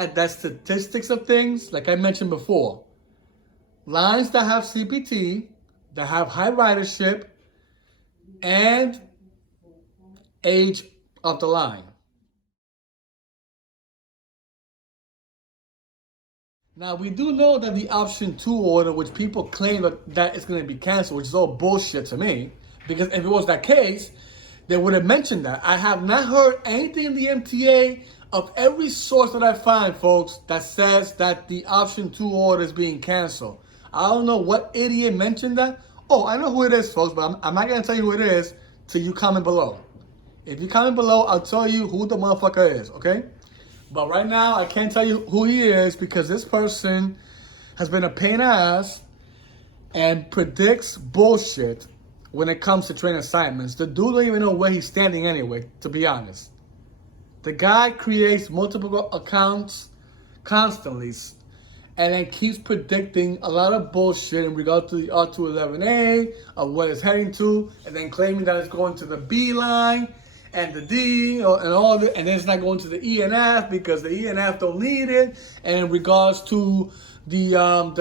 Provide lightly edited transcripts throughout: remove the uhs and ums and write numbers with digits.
at the statistics of things, like I mentioned before, lines that have CPT, that have high ridership, and age of the line. Now, we do know that the option 2 order, which people claim that it's going to be canceled, which is all bullshit to me, because if it was that case, they would have mentioned that. I have not heard anything in the MTA of every source that I find, folks, that says that the option 2 order is being canceled. I don't know what idiot mentioned that. Oh, I know who it is, folks, but I'm not going to tell you who it is till you comment below. If you comment below, I'll tell you who the motherfucker is, okay? But right now, I can't tell you who he is because this person has been a pain in the ass and predicts bullshit when it comes to train assignments. The dude don't even know where he's standing anyway, to be honest. The guy creates multiple accounts constantly and then keeps predicting a lot of bullshit in regard to the R211A, of what it's heading to, and then claiming that it's going to the B line and the D and all that, and then it's not going to the E and F because the E and F don't need it. And in regards to the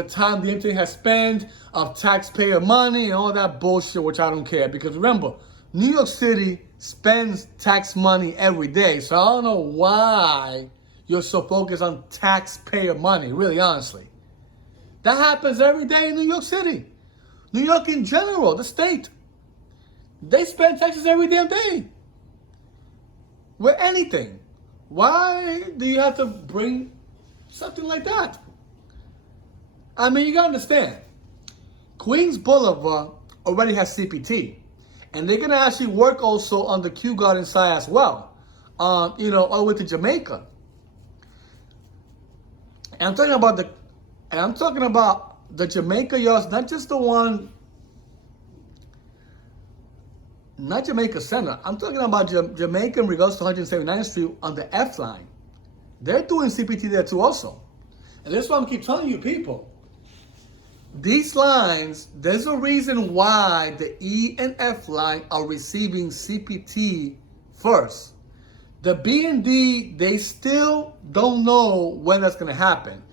time the MTA has spent of taxpayer money and all that bullshit, which I don't care, because remember, New York City spends tax money every day, so I don't know why you're so focused on taxpayer money, really, honestly. That happens every day in New York City. New York in general, the state. They spend taxes every damn day. With anything. Why do you have to bring something like that? I mean, you gotta understand. Queens Boulevard already has CPT. And they're gonna actually work also on the Kew Garden side as well. All the way to Jamaica. And I'm talking about the Jamaica yards, not just the one, not Jamaica Center. I'm talking about Jamaica in regards to 179th Street on the F line. They're doing CPT there too also. And that's why I'm keep telling you people. These lines, there's a reason why the E and F line are receiving CPT first. The B and D, they still don't know when that's gonna happen.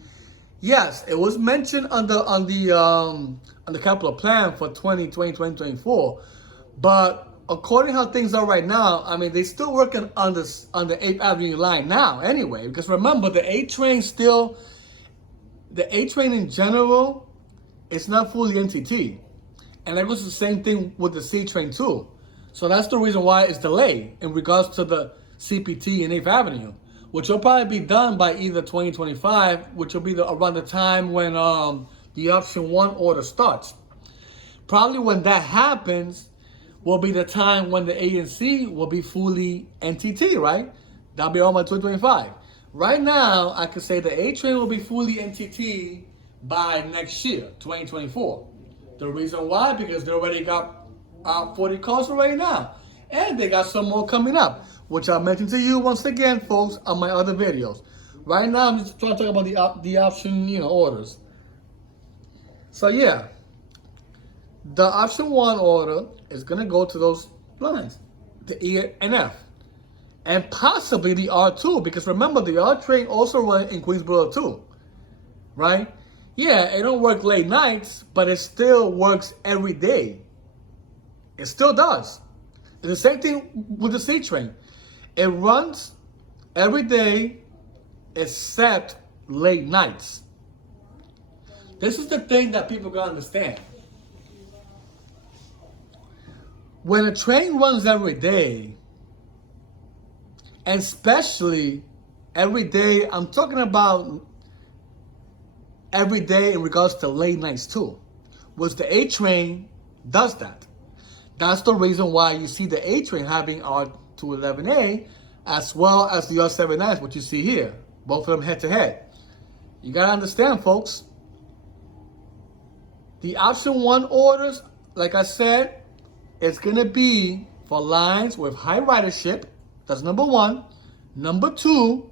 Yes, it was mentioned on the capital plan for 2024, but according to how things are right now, I mean, they're still working on the 8th Avenue line now anyway, because remember, the A train in general, it's not fully NTT. And that was the same thing with the C train too. So that's the reason why it's delayed in regards to the CPT in 8th Avenue, which will probably be done by either 2025, which will be around the time when the option 1 order starts. Probably when that happens will be the time when the A and C will be fully NTT, right? That'll be on by 2025. Right now, I could say the A train will be fully NTT by next year, 2024. The reason why, because they already got 40 cars already now. And they got some more coming up, which I'll mention to you once again, folks, on my other videos. Right now, I'm just trying to talk about the option, orders. So yeah, the option 1 order is gonna go to those lines, the E and F, and possibly the R2, because remember the R train also runs in Queensboro too, right? Yeah, it don't work late nights, but it still works every day. It still does. It's the same thing with the C train. It runs every day except late nights. This is the thing that people gotta understand. When a train runs every day, and especially every day, I'm talking about every day in regards to late nights too, which the A train does that. That's the reason why you see the A train having R211A as well as the R79, which you see here, both of them head to head. You gotta understand, folks, the option 1 orders, like I said, it's gonna be for lines with high ridership. That's number 1. Number 2,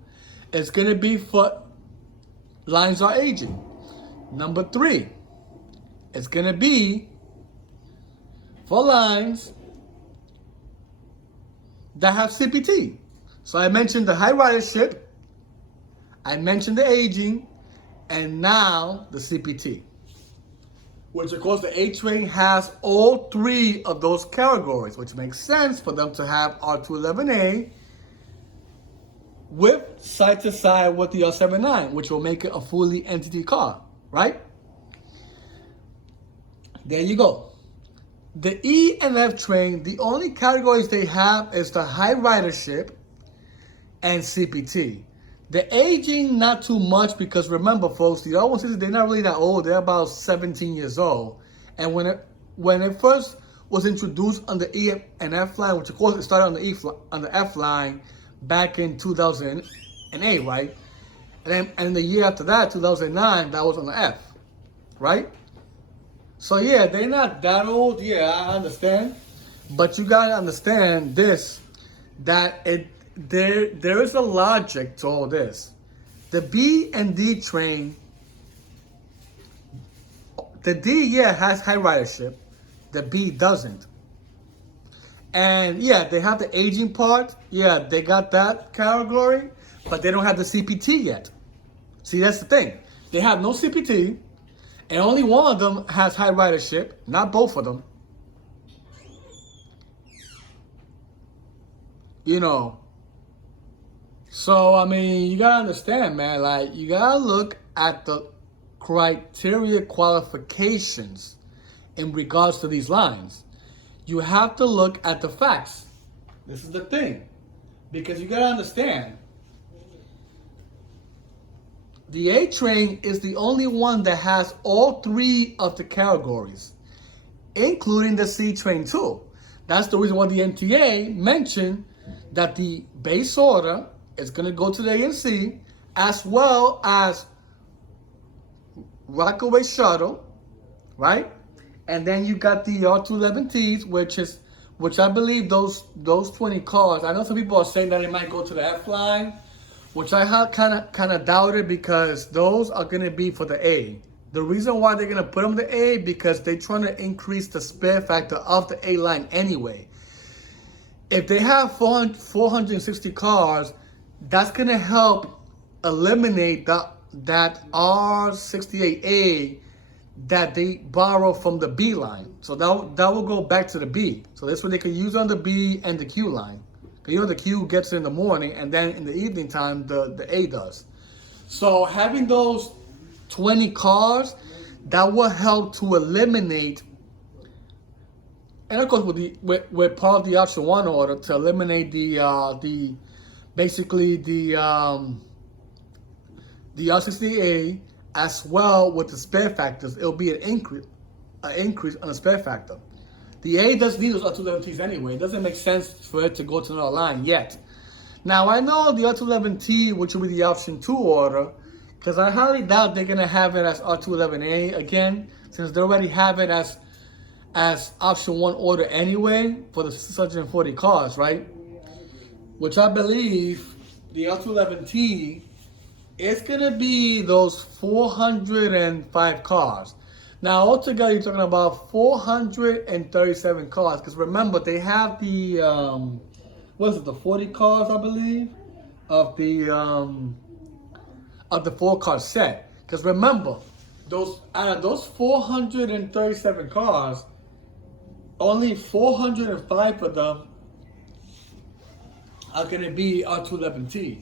it's gonna be for lines are aging. Number 3, it's gonna be for lines that have CPT. So I mentioned the high ridership. I mentioned the aging, and now the CPT. Which of course the A-Train has all three of those categories, which makes sense for them to have R211A with side to side with the R79, which will make it a fully entity car, right? There you go. The E and F train, the only categories they have is the high ridership and CPT. The aging, not too much, because remember, folks, the R160, they're not really that old. They're about 17 years old. And when it first was introduced on the E and F line, which of course it started on the F line back in 2008, right? And the year after that, 2009, that was on the F, right? So yeah, they're not that old. Yeah, I understand. But you gotta understand this, that there is a logic to all this. The B and D train, the D, yeah, has high ridership. The B doesn't. And yeah, they have the aging part. Yeah, they got that category, but they don't have the CPT yet. See, that's the thing. They have no CPT, and only one of them has high ridership, not both of them. You know, so I mean, you gotta understand, man, like, you gotta look at the criteria qualifications in regards to these lines. You have to look at the facts. This is the thing. Because you gotta understand, the A train is the only one that has all three of the categories, including the C train too. That's the reason why the MTA mentioned that the base order is going to go to the ANC, as well as Rockaway Shuttle, right? And then you got the R211Ts, which I believe those 20 cars. I know some people are saying that it might go to the F line, which I have kind of doubted, because those are going to be for the A. The reason why they're going to put them the A, because they're trying to increase the spare factor of the A line anyway. If they have 460 cars, that's going to help eliminate that R68A that they borrow from the B line. So that will go back to the B. So that's what they can use on the B and the Q line. You know, the Q gets it in the morning, and then in the evening time, the A does. So having those 20 cars, that will help to eliminate, and of course with part of the option 1 order, to eliminate the R60A, as well with the spare factors. It'll be an increase on the spare factor. The A does need those R211Ts anyway. It doesn't make sense for it to go to another line yet. Now, I know the R211T, which will be the option 2 order, because I highly doubt they're going to have it as R211A again, since they already have it as option 1 order anyway for the 640 cars, right? Which I believe the R211T is going to be those 405 cars. Now, altogether, you're talking about 437 cars. Because remember, they have the, the 40 cars, I believe, of the 4-car set. Because remember, out of those 437 cars, only 405 of them are going to be R211T.